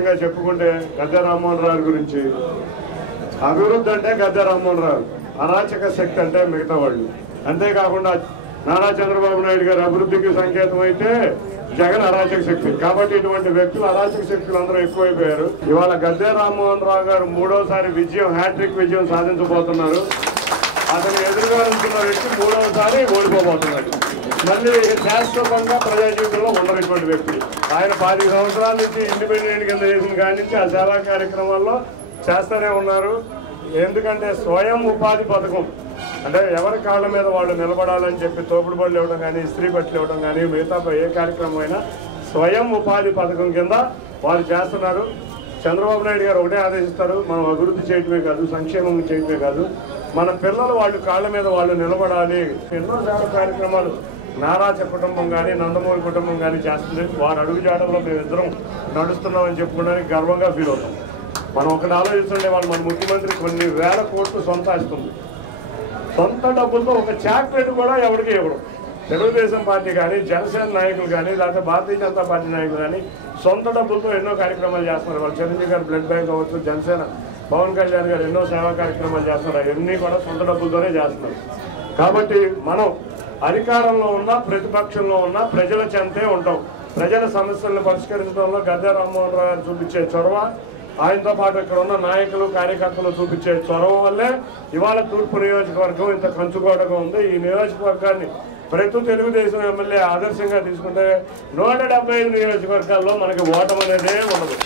ముఖ్యంగా చెప్పుకుంటే గద్దె రామ్మోహన్ రావు గురించి. అభివృద్ధి అంటే గద్దె రామ్మోహన్ రావు, అరాచక శక్తి అంటే మిగతా వాళ్ళు. అంతేకాకుండా నారా చంద్రబాబు నాయుడు గారి అభివృద్ధికి సంకేతం అయితే జగన్ అరాచక శక్తి. కాబట్టి ఇటువంటి వ్యక్తులు, అరాచక శక్తులు అందరూ ఎక్కువైపోయారు. ఇవాళ గద్దె రామ్మోహన్ రావు గారు మూడోసారి విజయం, హ్యాట్రిక్ విజయం సాధించబోతున్నారు. అతను ఎదురుగా ఉంటున్న వ్యక్తి మూడవసారి ఓడిపోబోతున్నాడు. మళ్ళీ శాశ్వతంగా ప్రజా జీవితంలో ఉండరు ఇటువంటి వ్యక్తి. ఆయన 10 సంవత్సరాల నుంచి ఇండిపెండెంట్ కింద చేసిన కాడి నుంచి ఆ సేవా కార్యక్రమాల్లో చేస్తూనే ఉన్నారు. ఎందుకంటే స్వయం ఉపాధి పథకం అంటే ఎవరి కాళ్ళ మీద వాళ్ళు నిలబడాలని చెప్పి తోపుడు బళ్ళు ఇవ్వడం కానీ, ఇస్త్రీ బట్టలు ఇవ్వడం కానీ, మిగతా ఏ కార్యక్రమం అయినా స్వయం ఉపాధి పథకం కింద వారు చేస్తున్నారు. చంద్రబాబు నాయుడు గారు ఒకటే ఆదేశిస్తారు, మనం అభివృద్ధి చేయటమే కాదు, సంక్షేమం చేయటమే కాదు, మన పిల్లలు వాళ్ళు కాళ్ళ మీద వాళ్ళు నిలబడాలి. ఎన్నో సేవా కార్యక్రమాలు నారాచ కుటుంబం కానీ, నందమూరి కుటుంబం కానీ చేస్తుంది. వారు అడుగుజాడల్లో మేమిద్దరం నడుస్తున్నామని చెప్పుకోవడానికి గర్వంగా ఫీల్ అవుతాం. మనం ఒకటి ఆలోచిస్తుండే వాళ్ళు, మన ముఖ్యమంత్రి కొన్ని వేల కోట్లు సొంత ఇస్తుంది. సొంత డబ్బులతో ఒక చాక్లెట్ కూడా ఎవరికి ఇవ్వడం. తెలుగుదేశం పార్టీ కానీ, జనసేన నాయకులు కానీ, లేకపోతే భారతీయ జనతా పార్టీ నాయకులు కానీ సొంత డబ్బులతో ఎన్నో కార్యక్రమాలు చేస్తున్నారు. వాళ్ళు చిరంజీవి గారు బ్లడ్ బ్యాంక్ అవ్వచ్చు, జనసేన పవన్ కళ్యాణ్ గారు ఎన్నో సేవా కార్యక్రమాలు చేస్తున్నారు. అవన్నీ కూడా సొంత డబ్బులతోనే చేస్తున్నారు. కాబట్టి మనం అధికారంలో ఉన్నా, ప్రతిపక్షంలో ఉన్నా ప్రజల చెంతే ఉంటాం. ప్రజల సమస్యలను పరిష్కరించడంలో గద్దె రామ్మోహన్ రావు గారు చూపించే చొరవ, ఆయనతో పాటు ఇక్కడ ఉన్న నాయకులు, కార్యకర్తలు చూపించే చొరవ వల్లే ఇవాళ తూర్పు నియోజకవర్గం ఇంత కంచుకోవడంగా ఉంది. ఈ నియోజకవర్గాన్ని ప్రతి తెలుగుదేశం ఎమ్మెల్యే ఆదర్శంగా తీసుకుంటే 175 నియోజకవర్గాల్లో మనకి ఓటమి అనేదే ఉండదు.